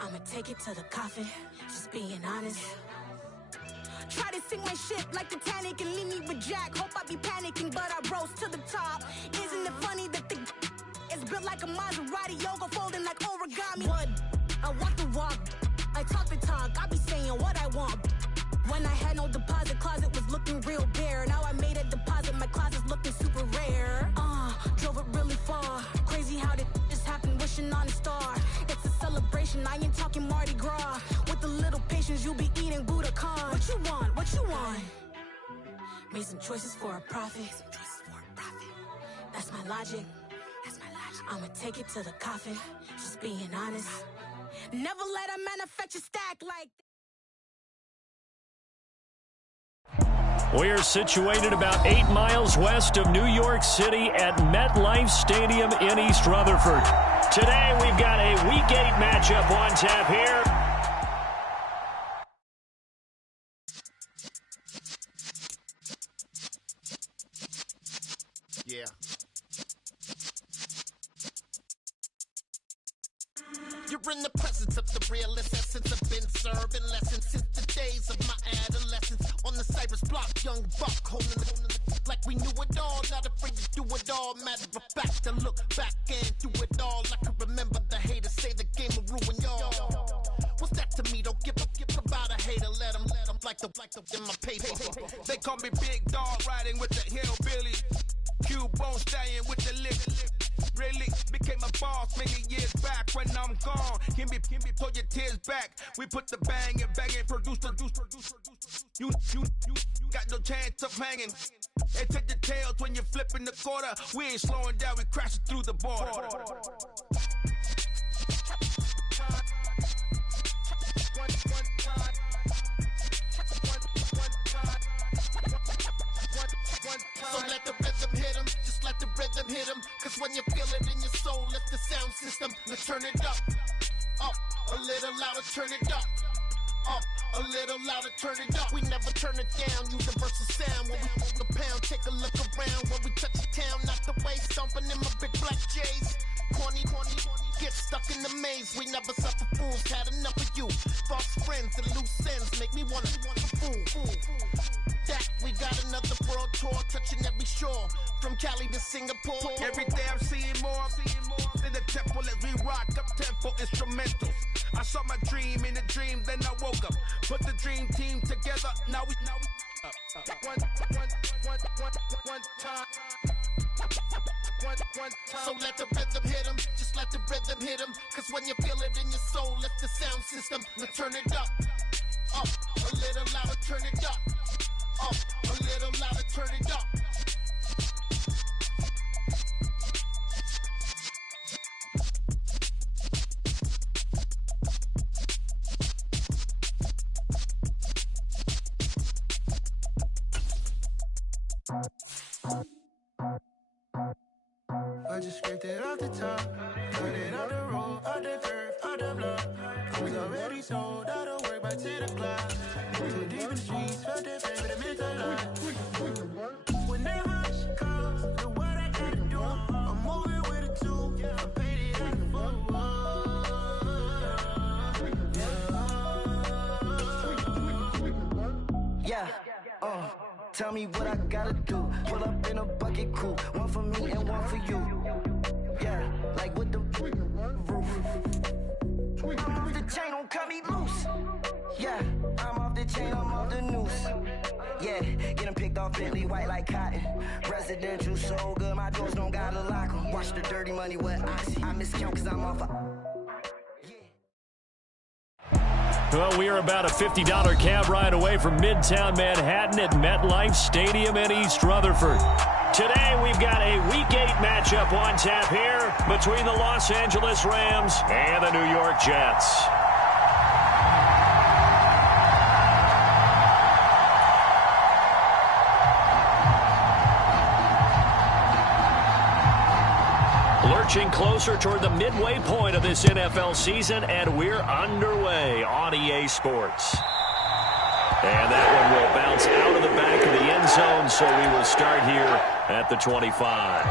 I'ma take it to the coffin, just being honest. Try to sing my shit like Titanic and leave me with Jack. Hope I be panicking, but I rose to the top. Isn't it funny that the is built like a Maserati, yoga folding like origami? What? I walk the walk, I talk the talk, I be saying what I want. When I had no deposit, closet was looking real bare. Now I made a deposit, my closet's looking super rare. Drove it really far. Crazy how did this happen, wishing on a star. It's a celebration, I ain't talking Mardi Gras. With a little patience, you'll be eating Budokan. What you want? What you want? Made some choices for a profit. That's my logic. I'ma take it to the coffin, just being honest. Never let a manufacture stack like We're situated about 8 miles west of New York City at MetLife Stadium in East Rutherford. Today we've got a Week 8 matchup on tap here. Yeah. You're in the presence of the realest essence. I've been serving lessons since the days of my adolescence. On the Cypress block, young buck, holding the like we knew it all. Not afraid to do it all. Matter of fact, to look back and do it all. I can remember the haters say the game will ruin y'all. What's that to me? Don't give about a hater. Let them like the in my paper. They call me Big Dog, riding with the hillbilly. Q-Bone stallion with the lick. Really became a boss many years back. When I'm gone, can be pull your tears back. We put the bang and produce. You got no chance of hanging. They take the tails when you're flipping the quarter. We ain't slowing down, we crashing through the border. So let the rhythm hit 'em, just let the rhythm hit 'em. Cause when you feel it in your soul, lift the sound system. Let's turn it up, a little louder, turn it up, a little louder, turn it up. We never turn it down, universal sound. When we move the pound, take a look around. When we touch the town, not the way, stomping in my big black J's. Corny, get stuck in the maze. We never suffer fools, had enough of you. False friends and loose ends make me wanna fool. That we got another world tour, touching every shore, from Cali to Singapore. Every day I'm seeing more in the temple as we rock up tempo instrumentals. I saw my dream in a dream, then I woke up. Put the dream team together, now we one time. So let the rhythm hit 'em, just let the rhythm hit 'em. Cause when you feel it in your soul, lift the sound system. Let's turn it up, a little louder, turn it up, a little louder, turn it up. I just scraped it off the top, cut it off the road, off the curve, off the block. I was already sold out of work by 10 o'clock. Too deep in the streets, felt that pain, but it meant a lot. When that hush comes, the what I gotta do, I'm moving with a two, I'm painted like a fool. Yeah, tell me what I gotta do. Pull up in a bucket crew, one for me and one for you. Yeah, like with the roof. I'm off the chain, don't cut me loose. Yeah, I'm off the chain, I'm off the noose. Yeah, getting picked off Bentley white like cotton. Residential so good, my doors don't gotta lock 'em. Watch the dirty money with Oxy. I miscount cause I'm off Well, we are about a $50 cab ride away from Midtown Manhattan at MetLife Stadium in East Rutherford. Today, we've got a Week 8 matchup on tap here between the Los Angeles Rams and the New York Jets. Lurching closer toward the midway point of this NFL season, and we're underway on EA Sports. And that one will bounce out of the back of the end zone, so we will start here at the 25.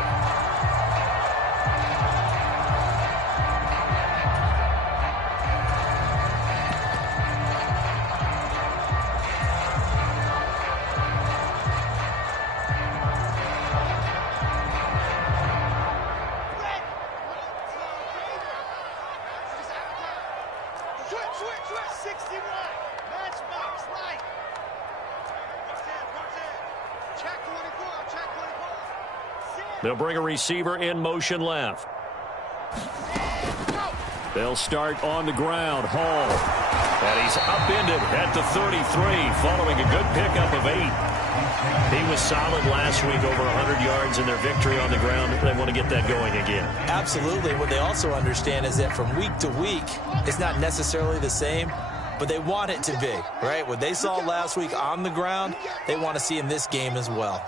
61. Matchbox, right. Check 24. Check 24. They'll bring a receiver in motion left. They'll start on the ground. Hall. And he's upended at the 33 following a good pickup of 8. He was solid last week, over 100 yards in their victory on the ground. They want to get that going again. Absolutely. What they also understand is that from week to week, it's not necessarily the same, but they want it to be, right? What they saw last week on the ground, they want to see in this game as well.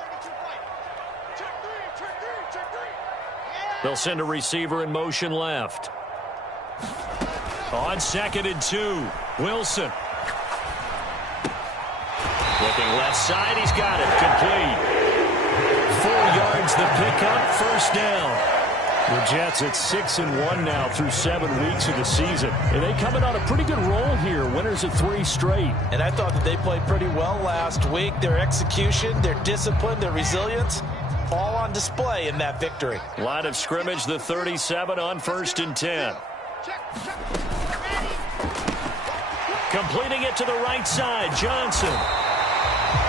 They'll send a receiver in motion left. On 2nd and 2, Wilson. Looking left side, he's got it. Complete. 4 yards the pickup, first down. The Jets at 6-1 now through 7 weeks of the season. And they coming on a pretty good roll here. Winners of 3 straight. And I thought that they played pretty well last week. Their execution, their discipline, their resilience, all on display in that victory. Line of scrimmage, the 37 on 1st and 10. Completing it to the right side, Johnson.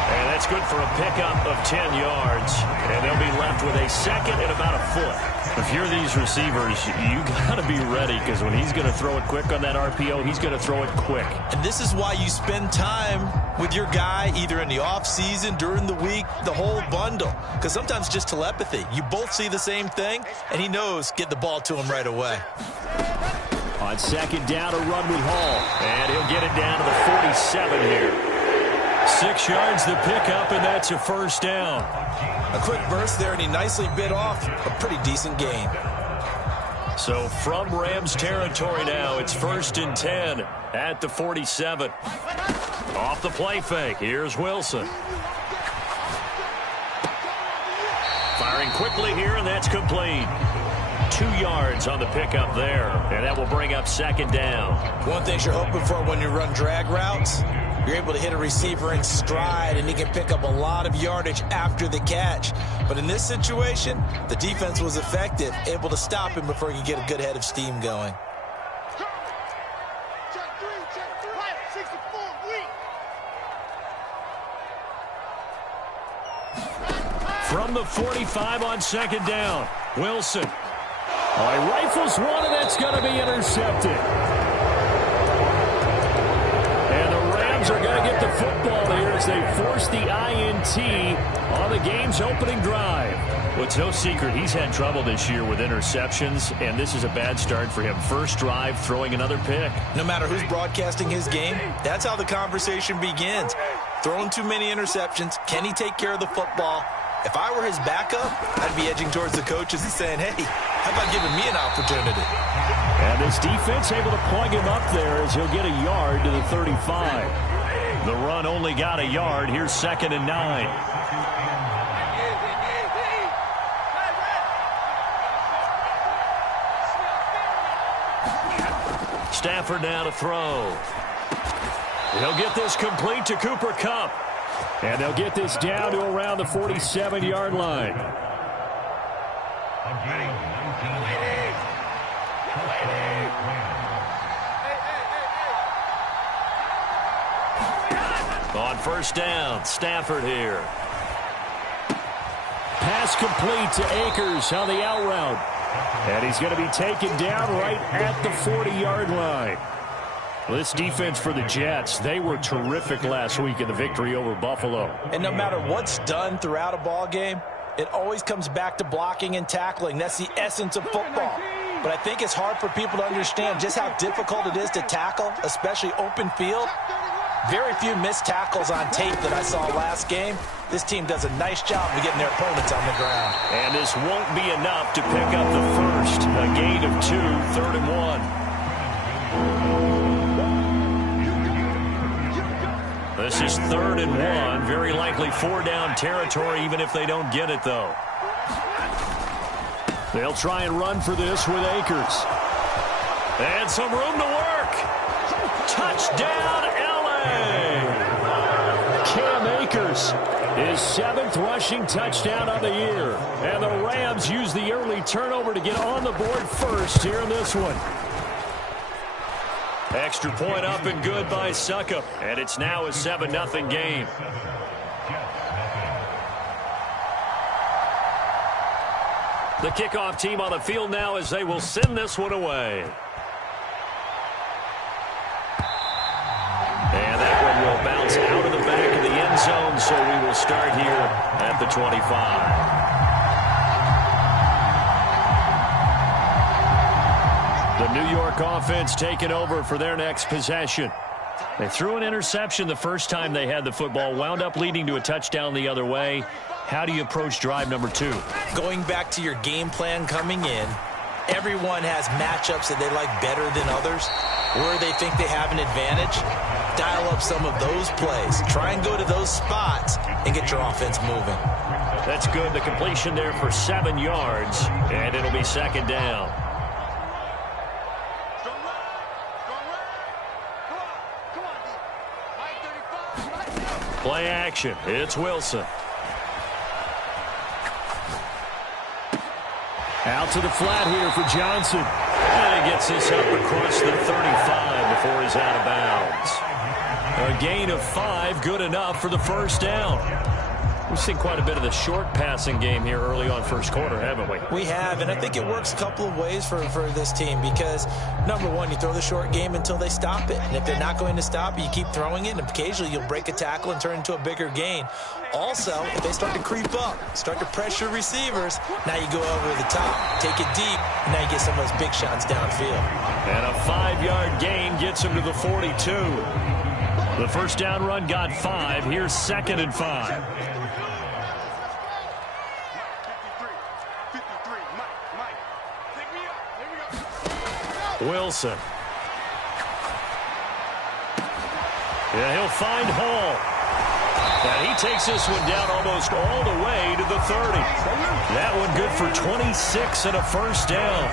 And that's good for a pickup of 10 yards. And they'll be left with a 2nd and about a foot. If you're these receivers, you got to be ready, because when he's going to throw it quick on that RPO, he's going to throw it quick. And this is why you spend time with your guy either in the offseason, during the week, the whole bundle. Because sometimes just telepathy. You both see the same thing, and he knows get the ball to him right away. On 2nd down, a run with Hall. And he'll get it down to the 47 here. 6 yards the pickup, and that's a first down. A quick burst there, and he nicely bit off a pretty decent gain. So from Rams territory now, it's 1st and 10 at the 47. Off the play fake, here's Wilson. Firing quickly here, and that's complete. 2 yards on the pickup there, and that will bring up 2nd down. One thing you're hoping for when you run drag routes, you're able to hit a receiver in stride, and he can pick up a lot of yardage after the catch. But in this situation, the defense was effective, able to stop him before he could get a good head of steam going. From the 45 on 2nd down, Wilson. He rifles one, and that's going to be intercepted. And the Rams are going to get the football here as they force the INT on the game's opening drive. Well, it's no secret he's had trouble this year with interceptions, and this is a bad start for him. First drive, throwing another pick. No matter who's broadcasting his game, that's how the conversation begins. Throwing too many interceptions. Can he take care of the football? If I were his backup, I'd be edging towards the coaches and saying, hey, how about giving me an opportunity? And this defense able to plug him up there as he'll get a yard to the 35. The run only got a yard. Here's 2nd and 9. Stafford now to throw. He'll get this complete to Cooper Kupp. And they'll get this down to around the 47-yard line. On 1st down, Stafford here. Pass complete to Akers on the out route. And he's going to be taken down right at the 40-yard line. This defense for the Jets, they were terrific last week in the victory over Buffalo. And no matter what's done throughout a ball game, it always comes back to blocking and tackling. That's the essence of football. But I think it's hard for people to understand just how difficult it is to tackle, especially open field. Very few missed tackles on tape that I saw last game. This team does a nice job of getting their opponents on the ground. And this won't be enough to pick up the first. A gain of 2, 3rd and 1. This is 3rd and 1. Very likely 4-down territory, even if they don't get it, though. They'll try and run for this with Akers. And some room to work. Touchdown, L.A. Cam Akers, his 7th rushing touchdown on the year. And the Rams use the early turnover to get on the board first here in this one. Extra point up and good by Suckup. And it's now a 7-0 game. The kickoff team on the field now as they will send this one away. And that one will bounce out of the back of the end zone, so we will start here at the 25. The New York offense taking over for their next possession. They threw an interception the first time they had the football, wound up leading to a touchdown the other way. How do you approach drive number 2? Going back to your game plan coming in, everyone has matchups that they like better than others. Where they think they have an advantage, dial up some of those plays. Try and go to those spots and get your offense moving. That's good. The completion there for 7 yards, and it'll be second down. Play action. It's Wilson. Out to the flat here for Johnson. And he gets this up across the 35 before he's out of bounds. A gain of 5, good enough for the first down. We've seen quite a bit of the short passing game here early on first quarter, haven't we? We have, and I think it works a couple of ways for this team because, number one, you throw the short game until they stop it. And if they're not going to stop it, you keep throwing it, and occasionally you'll break a tackle and turn it into a bigger gain. Also, if they start to creep up, start to pressure receivers, now you go over the top, take it deep, and now you get some of those big shots downfield. And a 5-yard gain gets him to the 42. The first down run got 5. Here's 2nd and 5. Wilson. Yeah, he'll find Hall. And he takes this one down almost all the way to the 30. That one good for 26 and a first down.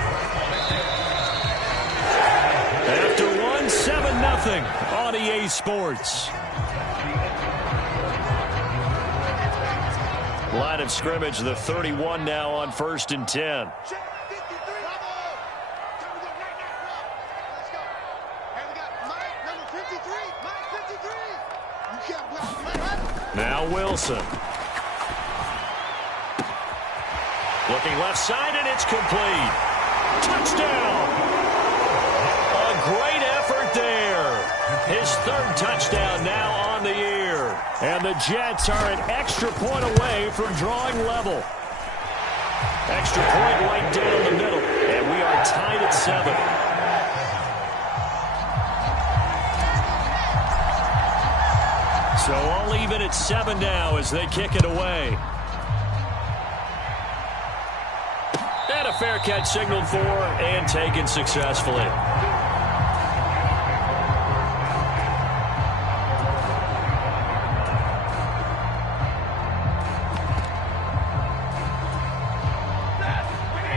After 1, 7-0 on EA Sports. Line of scrimmage, the 31 now on 1st and 10. Now Wilson. Looking left side, and it's complete. Touchdown! A great effort there. His 3rd touchdown now on the year. And the Jets are an extra point away from drawing level. Extra point right down the middle. And we are tied at 7. So all even at 7 now as they kick it away. And a fair catch signaled for and taken successfully.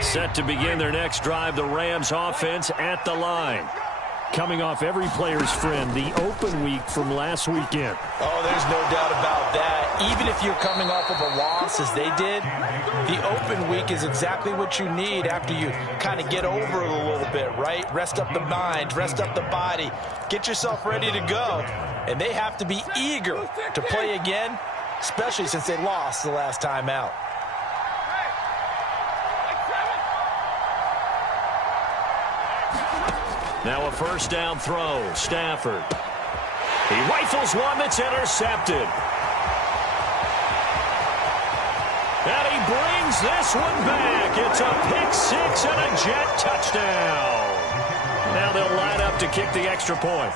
Set to begin their next drive, the Rams offense at the line. Coming off every player's friend, the open week from last weekend. Oh, there's no doubt about that. Even if you're coming off of a loss as they did, the open week is exactly what you need after you kind of get over it a little bit, right? Rest up the mind, rest up the body, get yourself ready to go. And they have to be eager to play again, especially since they lost the last time out. Now a first down throw. Stafford. He rifles one that's intercepted. And he brings this one back. It's a pick 6 and a Jet touchdown. Now they'll line up to kick the extra point.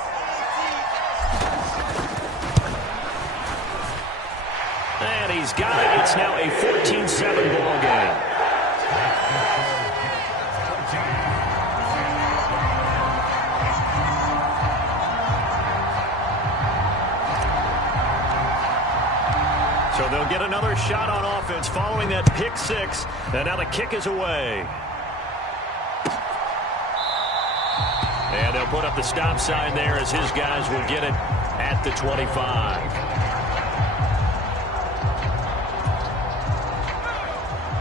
And he's got it. It's now a 14-7 ball game. So they'll get another shot on offense following that pick 6. And now the kick is away. And they'll put up the stop sign there as his guys will get it at the 25.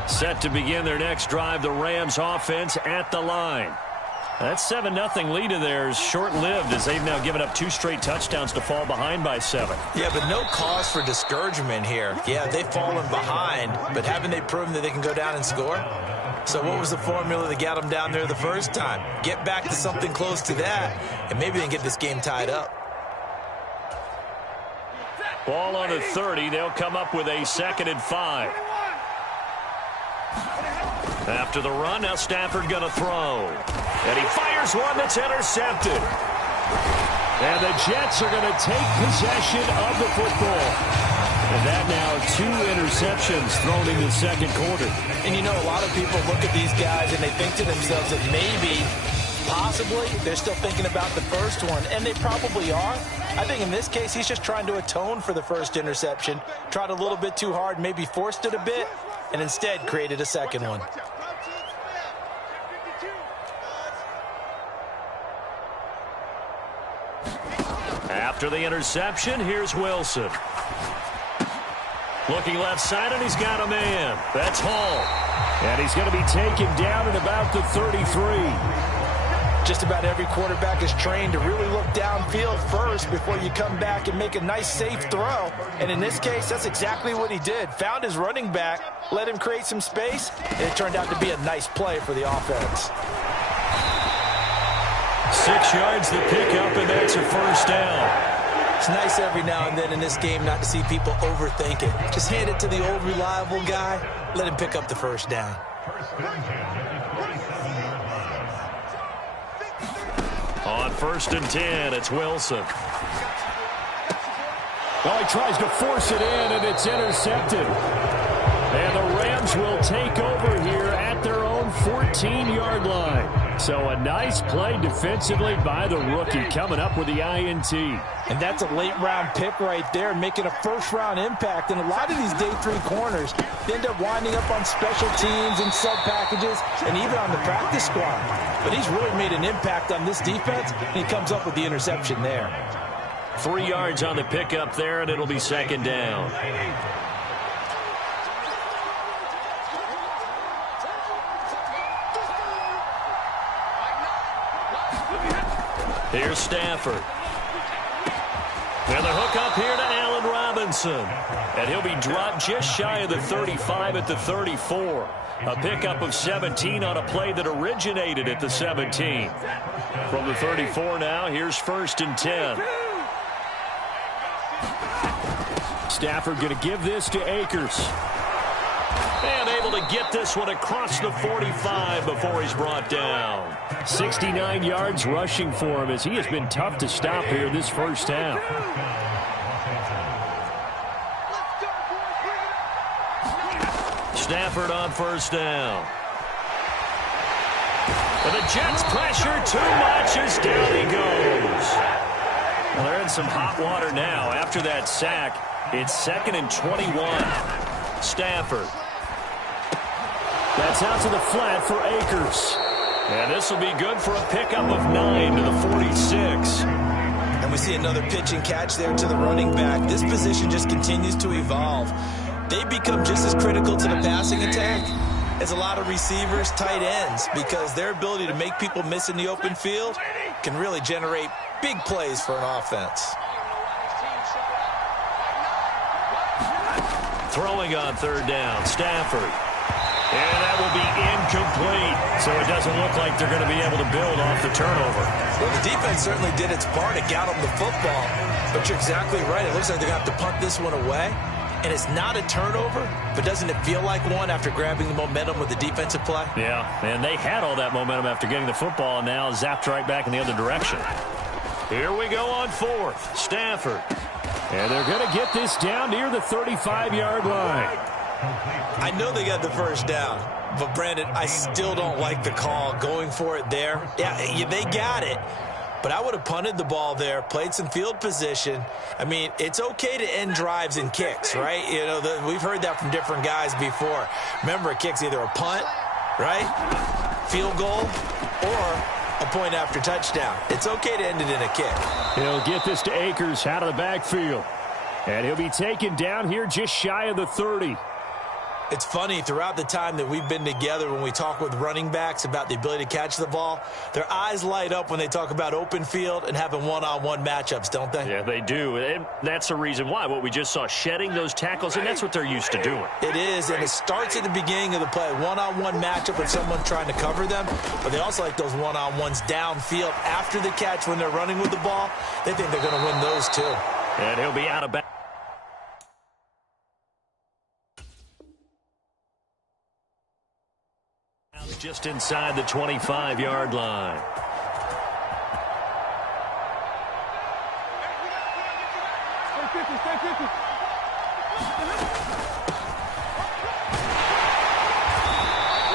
Set to begin their next drive, the Rams offense at the line. That 7-0 lead of theirs short-lived as they've now given up 2 straight touchdowns to fall behind by 7. Yeah, but no cause for discouragement here. Yeah, they've fallen behind, but haven't they proven that they can go down and score? So what was the formula that got them down there the first time? Get back to something close to that, and maybe they can get this game tied up. Ball on the 30. They'll come up with a 2nd and 5. After the run, now Stafford going to throw. And he fires one that's intercepted. And the Jets are going to take possession of the football. And that now 2 interceptions thrown in the second quarter. And you know, a lot of people look at these guys and they think to themselves that maybe, possibly, they're still thinking about the first one. And they probably are. I think in this case, he's just trying to atone for the first interception. Tried a little bit too hard, maybe forced it a bit, and instead created a second one. After the interception, here's Wilson. Looking left side, and he's got a man. That's Hall. And he's going to be taken down at about the 33. Just about every quarterback is trained to really look downfield first before you come back and make a nice, safe throw. And in this case, that's exactly what he did. Found his running back, let him create some space, and it turned out to be a nice play for the offense. 6 yards the pickup, and that's a first down. It's nice every now and then in this game not to see people overthink it. Just hand it to the old reliable guy. Let him pick up the first down. On 1st and 10, it's Wilson. Well, he tries to force it in, and it's intercepted. And the Rams will take over here at their own 14-yard line. So a nice play defensively by the rookie, coming up with the INT. And that's a late-round pick right there, making a first-round impact. And a lot of these day 3 corners end up winding up on special teams and sub-packages and even on the practice squad. But he's really made an impact on this defense, and he comes up with the interception there. 3 yards on the pickup there, and it'll be 2nd down. Here's Stafford. And the hook up here to Allen Robinson. And he'll be dropped just shy of the 35 at the 34. A pickup of 17 on a play that originated at the 17. From the 34 now, here's 1st and 10. Stafford going to give this to Akers. And able to get this one across the 45 before he's brought down. 69 yards rushing for him as he has been tough to stop here this first half. Stafford on 1st down. But the Jets pressure too much as down he goes. Well, they're in some hot water now. After that sack, it's 2nd and 21. Stafford. That's out to the flat for Akers. And this will be good for a pickup of 9 to the 46. And we see another pitch and catch there to the running back. This position just continues to evolve. They become just as critical to the passing attack as a lot of receivers, tight ends, because their ability to make people miss in the open field can really generate big plays for an offense. Throwing on 3rd down, Stafford. And that will be incomplete. So it doesn't look like they're going to be able to build off the turnover. Well, the defense certainly did its part. It got them the football. But you're exactly right. It looks like they're going to have to punt this one away. And it's not a turnover, but doesn't it feel like one after grabbing the momentum with the defensive play? Yeah, and they had all that momentum after getting the football and now zapped right back in the other direction. Here we go on 4th. Stafford. And they're going to get this down near the 35-yard line. I know they got the first down, but Brandon, I still don't like the call going for it there. Yeah, they got it, but I would have punted the ball there, played some field position. I mean, it's okay to end drives and kicks, right? You know, we've heard that from different guys before. Remember, a kick's either a punt, right, field goal, or a point after touchdown. It's okay to end it in a kick. He'll get this to Akers out of the backfield. And he'll be taken down here just shy of the 30. It's funny, throughout the time that we've been together, when we talk with running backs about the ability to catch the ball, their eyes light up when they talk about open field and having one-on-one matchups, don't they? Yeah, they do. And that's the reason why. What we just saw, shedding those tackles, and that's what they're used to doing. It is, and it starts at the beginning of the play. One-on-one matchup with someone trying to cover them, but they also like those one-on-ones downfield after the catch when they're running with the ball. They think they're going to win those too. And he'll be out of bounds. Just inside the 25-yard line.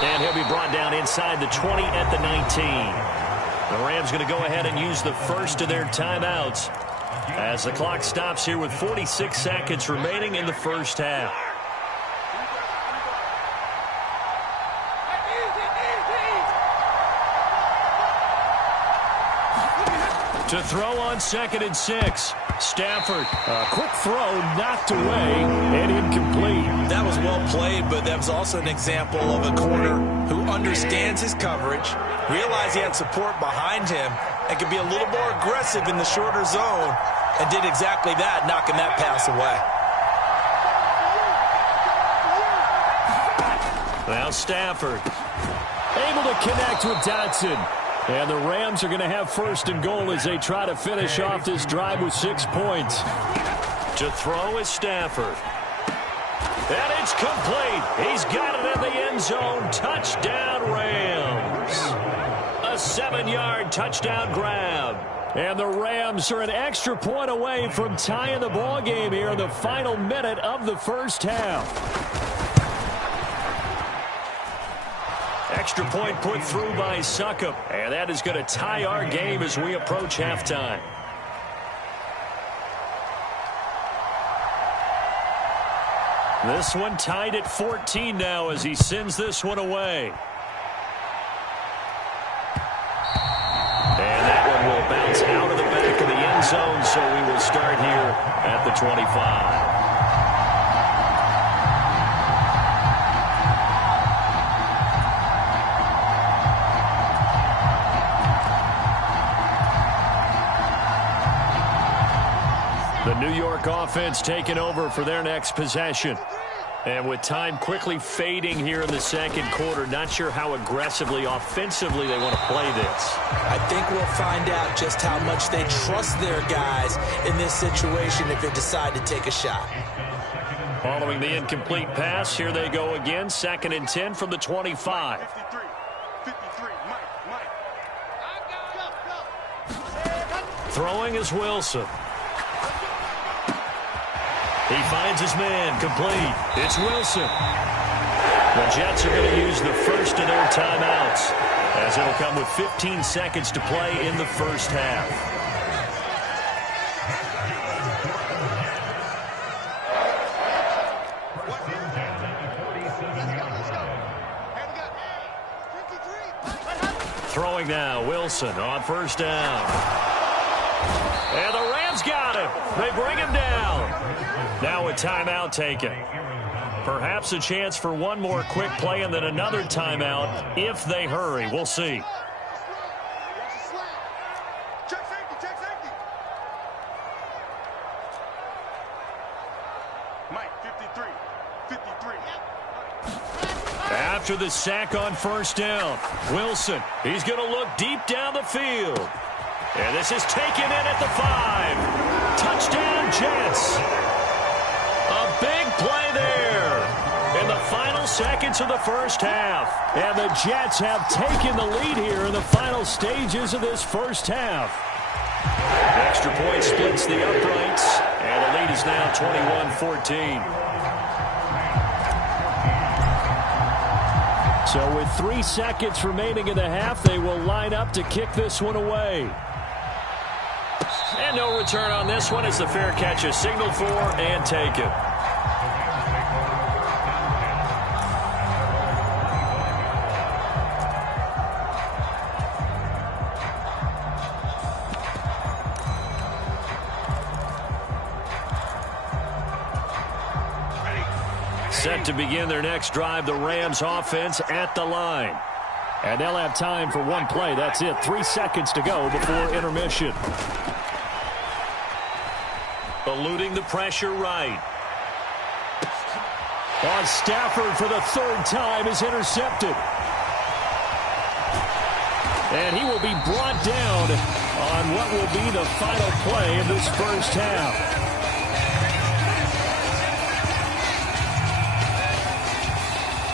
And he'll be brought down inside the 20 at the 19. The Rams going to go ahead and use the first of their timeouts as the clock stops here with 46 seconds remaining in the first half. To throw on 2nd and 6. Stafford, a quick throw, knocked away, and incomplete. That was well played, but that was also an example of a corner who understands his coverage, realized he had support behind him, and could be a little more aggressive in the shorter zone, and did exactly that, knocking that pass away. Now Stafford, able to connect with Dotson. And the Rams are going to have 1st and goal as they try to finish off this drive with 6 points. To throw is Stafford. And it's complete. He's got it in the end zone. Touchdown, Rams. A 7-yard touchdown grab. And the Rams are an extra point away from tying the ball game here in the final minute of the first half. Extra point put through by Succop. And that is going to tie our game as we approach halftime. This one tied at 14 now as he sends this one away. And that one will bounce out of the back of the end zone, so we will start here at the 25. The New York offense taking over for their next possession. And with time quickly fading here in the second quarter, not sure how aggressively, offensively they want to play this. I think we'll find out just how much they trust their guys in this situation if they decide to take a shot. Following the incomplete pass, here they go again. 2nd and 10 from the 25. 53, Mike. Throwing is Wilson. He finds his man, complete. It's Wilson. The Jets are going to use the first of their timeouts, as it'll come with 15 seconds to play in the first half. Throwing now, Wilson on 1st down. And the Rams got him. They bring him down. Now a timeout taken. Perhaps a chance for one more quick play and then another timeout if they hurry. We'll see. Check safety. Mike, 53. After the sack on 1st down, Wilson, he's going to look deep down the field. And this is taken in at the 5. Touchdown, Jets. A big play there in the final seconds of the first half. And the Jets have taken the lead here in the final stages of this first half. Extra point splits the uprights, and the lead is now 21-14. So with 3 seconds remaining in the half, they will line up to kick this one away. And no return on this one as the fair catch is signaled for and taken. Set to begin their next drive, the Rams offense at the line. And they'll have time for one play. That's it. 3 seconds to go before intermission. Eluding the pressure right. On Stafford for the third time is intercepted. And he will be brought down on what will be the final play of this first half.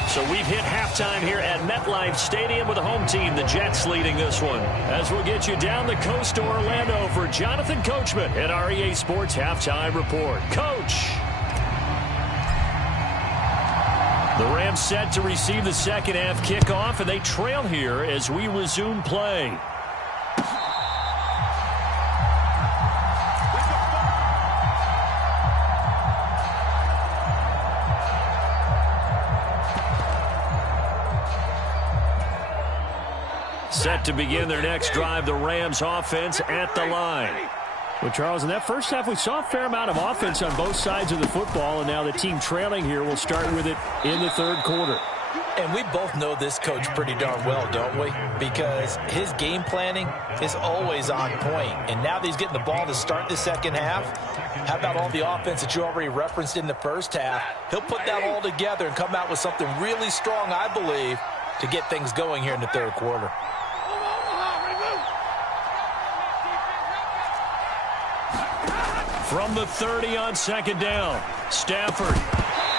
So we've hit halftime here at MetLife Stadium with the home team, the Jets, leading this one. As we'll get you down the coast to Orlando for Jonathan Coachman at our EA Sports Halftime Report. Coach! The Rams set to receive the second half kickoff, and they trail here as we resume play. Set to begin their next drive, the Rams offense at the line. Well, Charles, in that first half, we saw a fair amount of offense on both sides of the football, and now the team trailing here will start with it in the third quarter. And we both know this coach pretty darn well, don't we? Because his game planning is always on point. And now that he's getting the ball to start the second half, how about all the offense that you already referenced in the first half? He'll put that all together and come out with something really strong, I believe, to get things going here in the third quarter. From the 30 on second down, Stafford.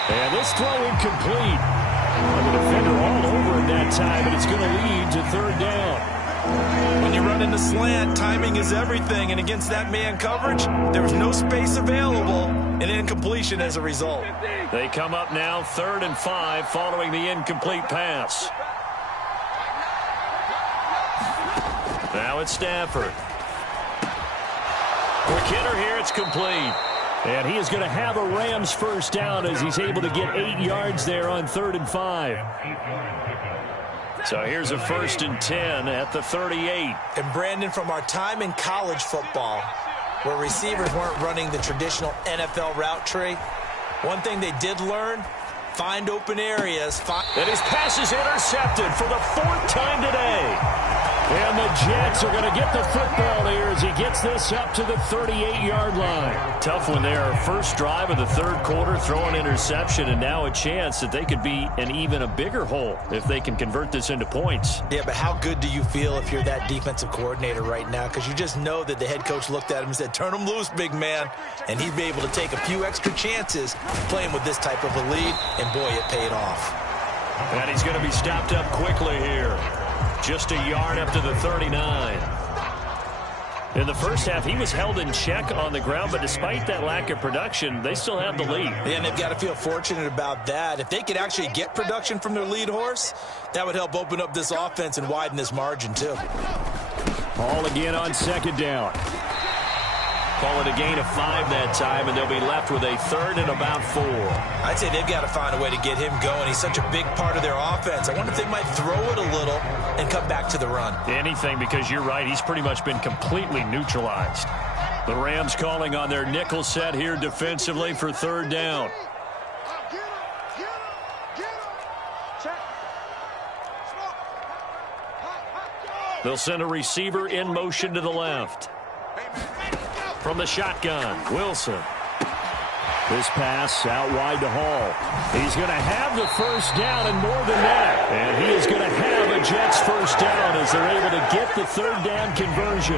And this throw incomplete. And the defender all over it that time, and it's going to lead to third down. When you run in the slant, timing is everything, and against that man coverage, there was no space available, and incompletion as a result. They come up now 3rd and 5 following the incomplete pass. Now it's Stafford. Quick hitter here, it's complete. And he is going to have a Rams first down as he's able to get 8 yards there on 3rd and 5. So here's a 1st and 10 at the 38. And Brandon, from our time in college football, where receivers weren't running the traditional NFL route tree, one thing they did learn, find open areas. And his pass is intercepted for the 4th time today. And the Jets are going to get the football here as he gets this up to the 38-yard line. Tough one there. First drive of the third quarter, throw an interception, and now a chance that they could be in even a bigger hole if they can convert this into points. Yeah, but how good do you feel if you're that defensive coordinator right now? Because you just know that the head coach looked at him and said, turn him loose, big man. And he'd be able to take a few extra chances playing with this type of a lead, and boy, it paid off. And he's going to be stopped up quickly here. Just a yard up to the 39. In the first half, he was held in check on the ground, but despite that lack of production, they still have the lead. Yeah, and they've got to feel fortunate about that. If they could actually get production from their lead horse, that would help open up this offense and widen this margin, too. Ball again on second down. Call it a gain of 5 that time, and they'll be left with a 3rd and about 4. I'd say they've got to find a way to get him going. He's such a big part of their offense. I wonder if they might throw it a little and come back to the run. Anything, because you're right. He's pretty much been completely neutralized. The Rams calling on their nickel set here defensively for 3rd down. They'll send a receiver in motion to the left. From the shotgun, Wilson. This pass out wide to Hall. He's going to have the first down and more than that. And he is going to have a Jets first down as they're able to get the 3rd down conversion.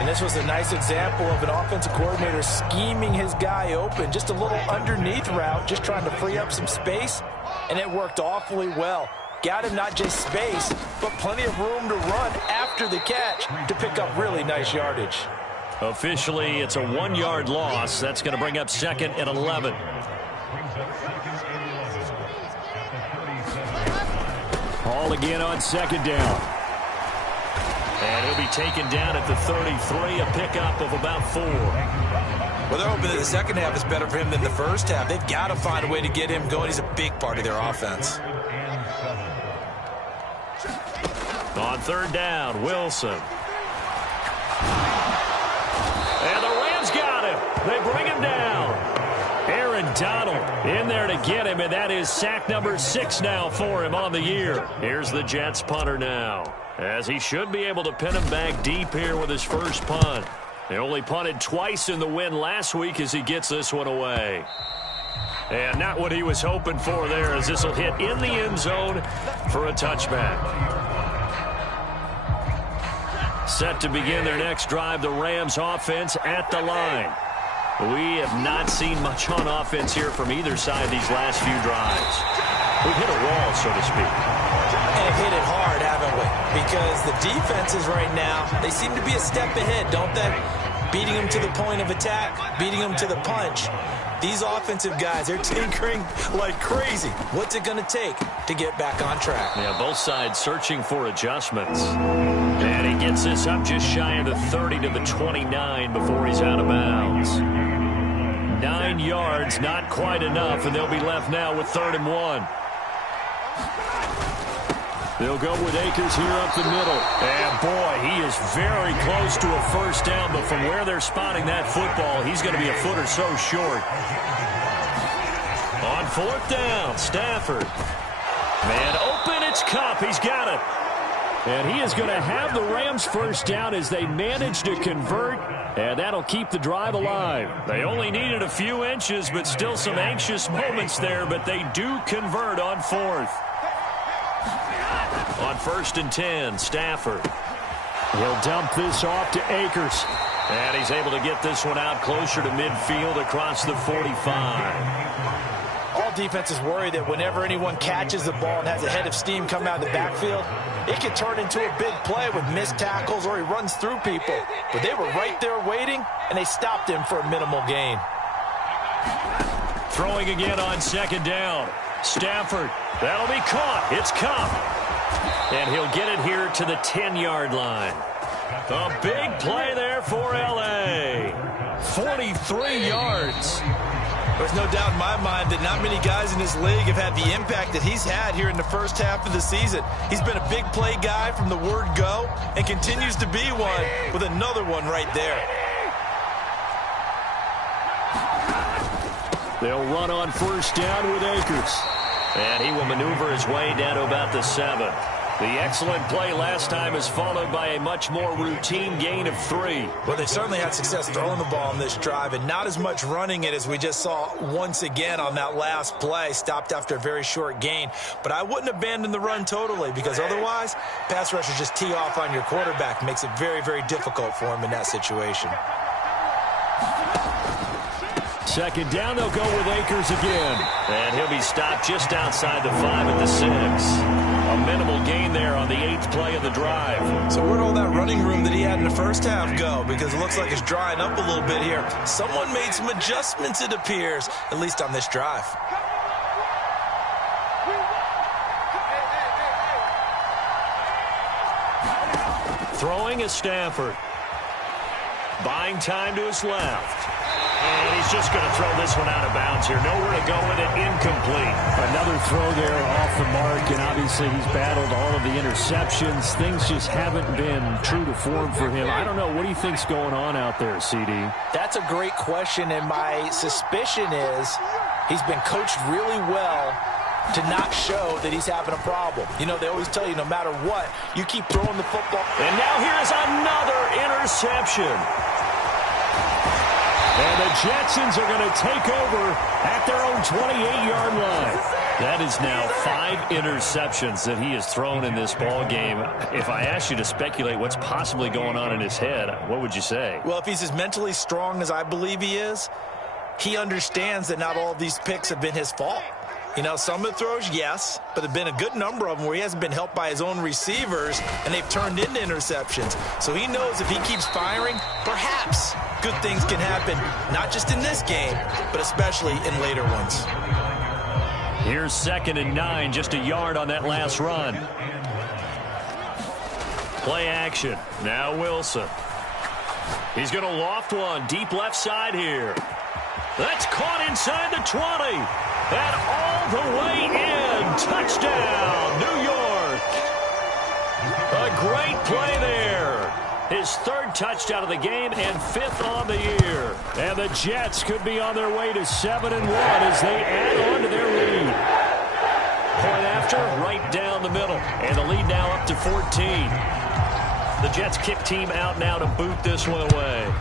And this was a nice example of an offensive coordinator scheming his guy open. Just a little underneath route, just trying to free up some space. And it worked awfully well. Got him not just space, but plenty of room to run after the catch to pick up really nice yardage. Officially, it's a 1-yard loss. That's going to bring up 2nd and 11. Hall again on second down. And he'll be taken down at the 33, a pickup of about 4. Well, they're hoping that the second half is better for him than the first half. They've got to find a way to get him going. He's a big part of their offense. On 3rd down, Wilson. And the Rams got him. They bring him down. Aaron Donald in there to get him, and that is sack number 6 now for him on the year. Here's the Jets punter now, as he should be able to pin him back deep here with his first punt. They only punted twice in the win last week as he gets this one away. And not what he was hoping for there, as this will hit in the end zone for a touchback. Set to begin their next drive, the Rams offense at the line. We have not seen much on offense here from either side these last few drives. We've hit a wall, so to speak. And hit it hard, haven't we? Because the defenses right now, they seem to be a step ahead, don't they? Beating them to the point of attack, beating them to the punch. These offensive guys, they're tinkering like crazy. What's it going to take to get back on track? Yeah, both sides searching for adjustments. And he gets this up just shy of the 30 to the 29 before he's out of bounds. 9 yards, not quite enough, and they'll be left now with 3rd and 1. They'll go with Akers here up the middle. And, boy, he is very close to a first down, but from where they're spotting that football, he's going to be a foot or so short. On 4th down, Stafford. Man open, it's Kupp. He's got it. And he is going to have the Rams first down as they manage to convert, and that'll keep the drive alive. They only needed a few inches, but still some anxious moments there, but they do convert on 4th. On 1st and 10, Stafford. He'll dump this off to Akers. And he's able to get this one out closer to midfield across the 45. All defenses worry that whenever anyone catches the ball and has a head of steam come out of the backfield, it can turn into a big play with missed tackles or he runs through people. But they were right there waiting, and they stopped him for a minimal gain. Throwing again on 2nd down. Stafford. That'll be caught. It's Kupp. And he'll get it here to the 10-yard line. A big play there for L.A. 43 yards. There's no doubt in my mind that not many guys in this league have had the impact that he's had here in the first half of the season. He's been a big play guy from the word go and continues to be one with another one right there. They'll run on 1st down with Akers. And he will maneuver his way down to about the 7. The excellent play last time is followed by a much more routine gain of 3. Well, they certainly had success throwing the ball on this drive and not as much running it as we just saw once again on that last play. Stopped after a very short gain. But I wouldn't abandon the run totally because otherwise, pass rushers just tee off on your quarterback. Makes it very, very difficult for him in that situation. 2nd down, they'll go with Akers again. And he'll be stopped just outside the 5 at the 6. A minimal gain there on the 8th play of the drive. So where'd all that running room that he had in the first half go? Because it looks like it's drying up a little bit here. Someone made some adjustments, it appears, at least on this drive. Throwing is Stafford. Buying time to his left. And he's just going to throw this one out of bounds here. Nowhere to go with it. Incomplete. Another throw there off the mark, and obviously he's battled all of the interceptions. Things just haven't been true to form for him. I don't know. What do you think's going on out there, CD? That's a great question, and my suspicion is he's been coached really well to not show that he's having a problem. You know, they always tell you no matter what, you keep throwing the football. And now here's another interception. And the Jetsons are going to take over at their own 28-yard line. That is now 5 interceptions that he has thrown in this ball game. If I asked you to speculate what's possibly going on in his head, what would you say? Well, if he's as mentally strong as I believe he is, he understands that not all of these picks have been his fault. You know, some of the throws, yes, but there have been a good number of them where he hasn't been helped by his own receivers, and they've turned into interceptions. So he knows if he keeps firing, perhaps good things can happen, not just in this game, but especially in later ones. Here's 2nd and 9, just a yard on that last run. Play action. Now Wilson. He's going to loft one deep left side here. That's caught inside the 20. And all the way in. Touchdown, New York. A great play there. His 3rd touchdown of the game and 5th on the year. And And the Jets could be on their way to 7-1 as they add on to their lead. Point after, right down the middle. And the lead now up to 14. The Jets kick team out now to boot this one away.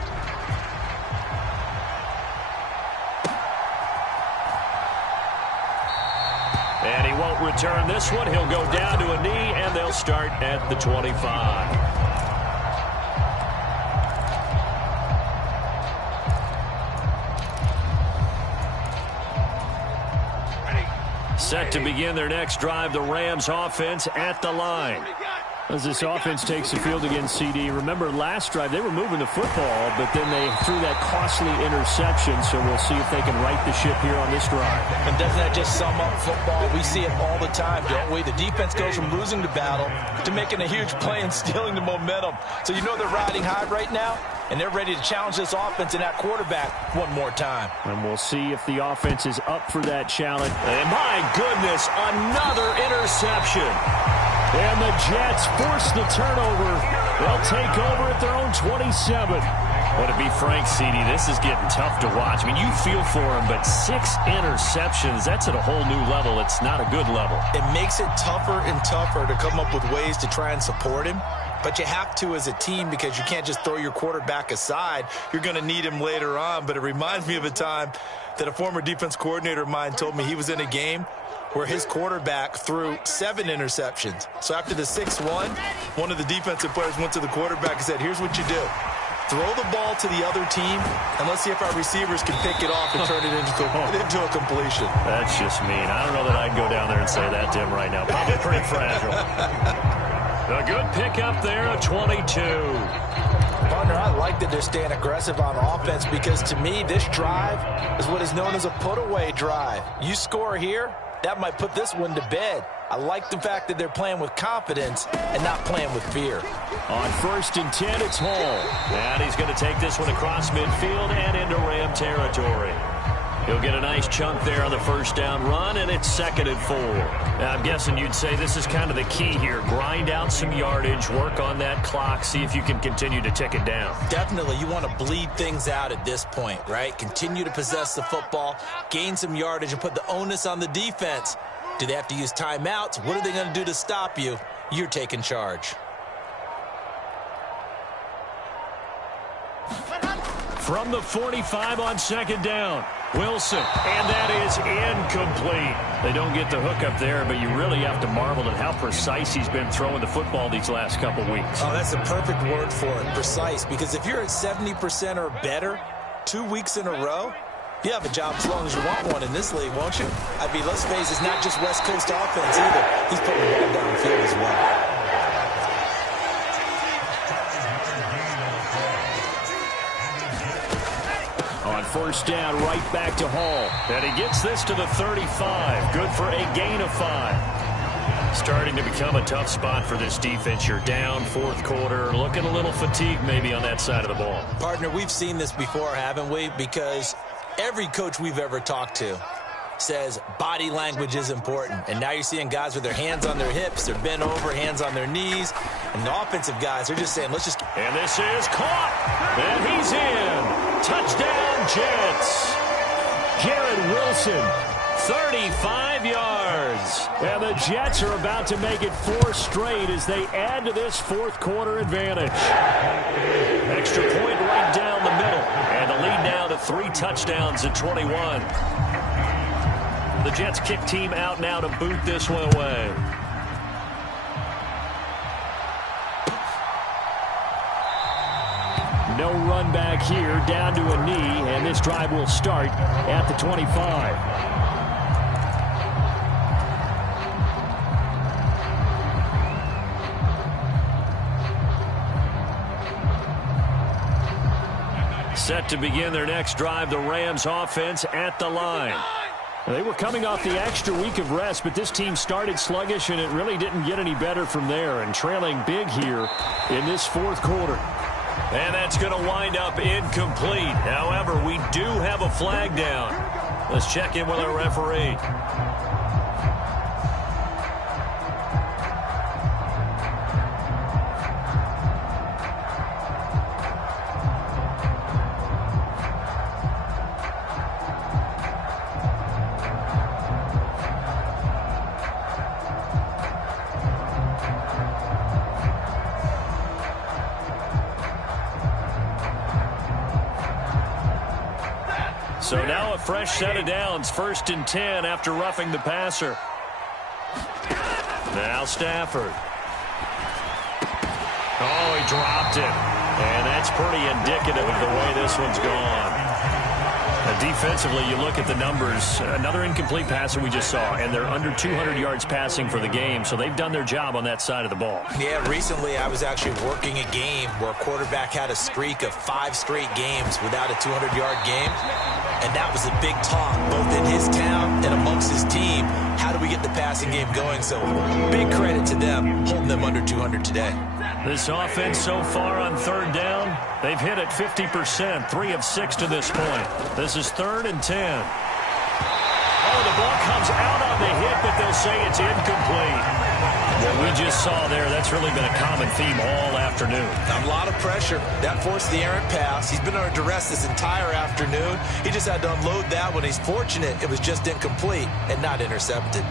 And he won't return this one. He'll go down to a knee, and they'll start at the 25. Set to begin their next drive, the Rams offense at the line. As this offense takes the field against CD, remember last drive they were moving the football, but then they threw that costly interception, so we'll see if they can right the ship here on this drive. And doesn't that just sum up football? We see it all the time, don't we? The defense goes from losing the battle to making a huge play and stealing the momentum. So you know they're riding high right now, and they're ready to challenge this offense and that quarterback one more time. And we'll see if the offense is up for that challenge. And my goodness, another interception. And the Jets force the turnover. They'll take over at their own 27. Well, to be frank, CD, this is getting tough to watch. I mean, you feel for him, but 6 interceptions, that's at a whole new level. It's not a good level. It makes it tougher and tougher to come up with ways to try and support him. But you have to as a team because you can't just throw your quarterback aside. You're going to need him later on. But it reminds me of a time that a former defense coordinator of mine told me he was in a game where his quarterback threw 7 interceptions. So after the 6-1, one of the defensive players went to the quarterback and said, here's what you do. Throw the ball to the other team, and let's see if our receivers can pick it off and turn it into a completion. That's just mean. I don't know that I'd go down there and say that to him right now. Probably pretty fragile. A good pickup there, a 22. Partner, I like that they're staying aggressive on offense because to me, this drive is what is known as a put-away drive. You score here, that might put this one to bed. I like the fact that they're playing with confidence and not playing with fear. On 1st and 10, it's Hall. And he's going to take this one across midfield and into Ram territory. He'll get a nice chunk there on the first down run, and it's 2nd and 4. Now, I'm guessing you'd say this is kind of the key here. Grind out some yardage, work on that clock, see if you can continue to tick it down. Definitely. You want to bleed things out at this point, right? Continue to possess the football, gain some yardage, and put the onus on the defense. Do they have to use timeouts? What are they going to do to stop you? You're taking charge. From the 45 on 2nd down, Wilson, and that is incomplete. They don't get the hook up there, but you really have to marvel at how precise he's been throwing the football these last couple weeks. Oh, that's the perfect word for it, precise, because if you're at 70% or better 2 weeks in a row, you have a job as long as you want one in this league, won't you? I mean, let's face it, it's not just West Coast offense either. He's putting the ball downfield as well. On 1st down, right back to Hall. And he gets this to the 35. Good for a gain of 5. Starting to become a tough spot for this defense. You're down 4th quarter. Looking a little fatigued maybe on that side of the ball. Partner, we've seen this before, haven't we? Because every coach we've ever talked to says body language is important. And now you're seeing guys with their hands on their hips, they're bent over, hands on their knees. And the offensive guys, they're just saying, let's just... And this is caught. And he's in. Touchdown, Jets. Garrett Wilson, 35 yards. And the Jets are about to make it 4 straight as they add to this 4th quarter advantage. Extra point right down the middle. And the lead now to 3 touchdowns at 21. The Jets kick team out now to boot this one away. No run back here, down to a knee, and this drive will start at the 25. Set to begin their next drive, the Rams offense at the line. They were coming off the extra week of rest, but this team started sluggish, and it really didn't get any better from there, and trailing big here in this 4th quarter. And that's going to wind up incomplete. However, we do have a flag down. Let's check in with our referee. So now a fresh set of downs, 1st and 10 after roughing the passer. Now Stafford. Oh, he dropped it. And that's pretty indicative of the way this one's gone. Defensively, you look at the numbers. Another incomplete passer we just saw, and they're under 200 yards passing for the game, so they've done their job on that side of the ball. Yeah, recently I was actually working a game where a quarterback had a streak of 5 straight games without a 200-yard game, and that was a big talk, both in his town and amongst his team. How do we get the passing game going? So big credit to them, holding them under 200 today. This offense so far on 3rd down, they've hit it 50%, 3 of 6 to this point. This is 3rd and 10. Oh, the ball comes out on the hit, but they'll say it's incomplete. What we just saw there, that's really been a common theme all afternoon. A lot of pressure. That forced the errant pass. He's been under duress this entire afternoon. He just had to unload that one. He's fortunate it was just incomplete and not intercepted.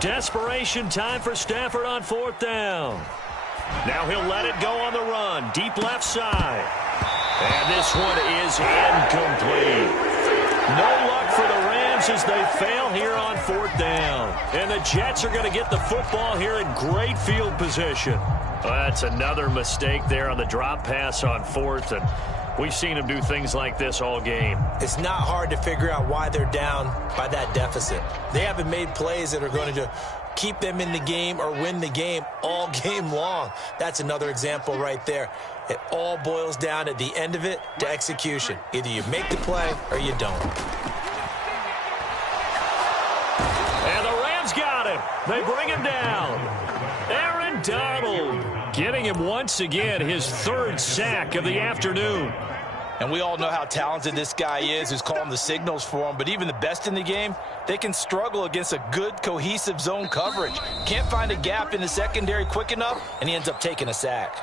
Desperation time for Stafford on 4th down. Now he'll let it go on the run. Deep left side. And this one is incomplete. No luck for the Rams as they fail here on 4th down. And the Jets are going to get the football here in great field position. That's another mistake there on the drop pass on 4th. And we've seen them do things like this all game. It's not hard to figure out why they're down by that deficit. They haven't made plays that are going to keep them in the game or win the game all game long. That's another example right there. It all boils down at the end of it to execution. Either you make the play or you don't. And the Rams got him. They bring him down. Aaron Donald getting him once again, his 3rd sack of the afternoon. And we all know how talented this guy is, who's calling the signals for him. But even the best in the game, they can struggle against a good, cohesive zone coverage. Can't find a gap in the secondary quick enough, and he ends up taking a sack.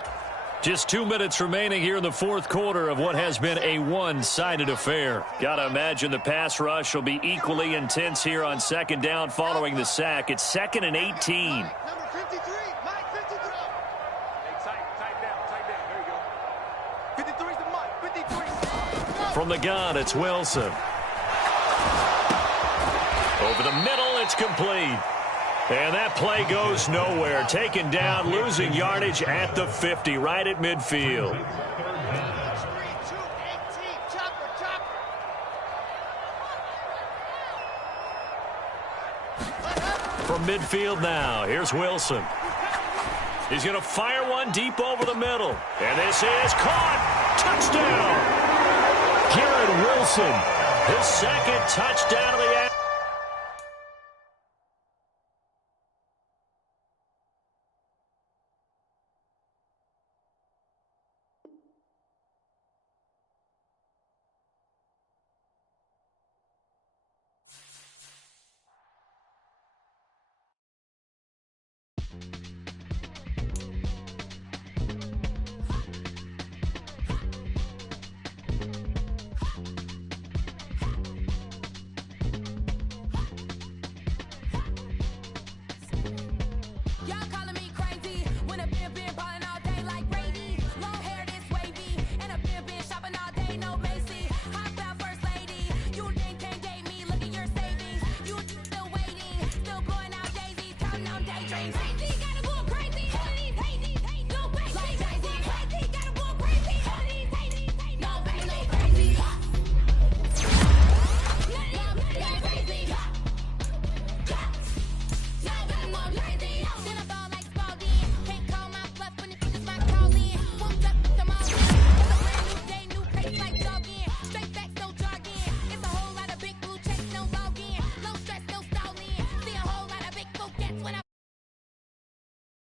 Just 2 minutes remaining here in the 4th quarter of what has been a one-sided affair. Got to imagine the pass rush will be equally intense here on 2nd down following the sack. It's 2nd and 18. Number 53, Mike 53. Hey, tight down. There you go. 53's the Mike, 53. From the gun, it's Wilson. Over the middle, it's complete. And that play goes nowhere. Taken down, losing yardage at the 50, right at midfield. From midfield now, here's Wilson. He's going to fire one deep over the middle. And this is caught. Touchdown. Garrett Wilson, his 2nd touchdown of the afternoon.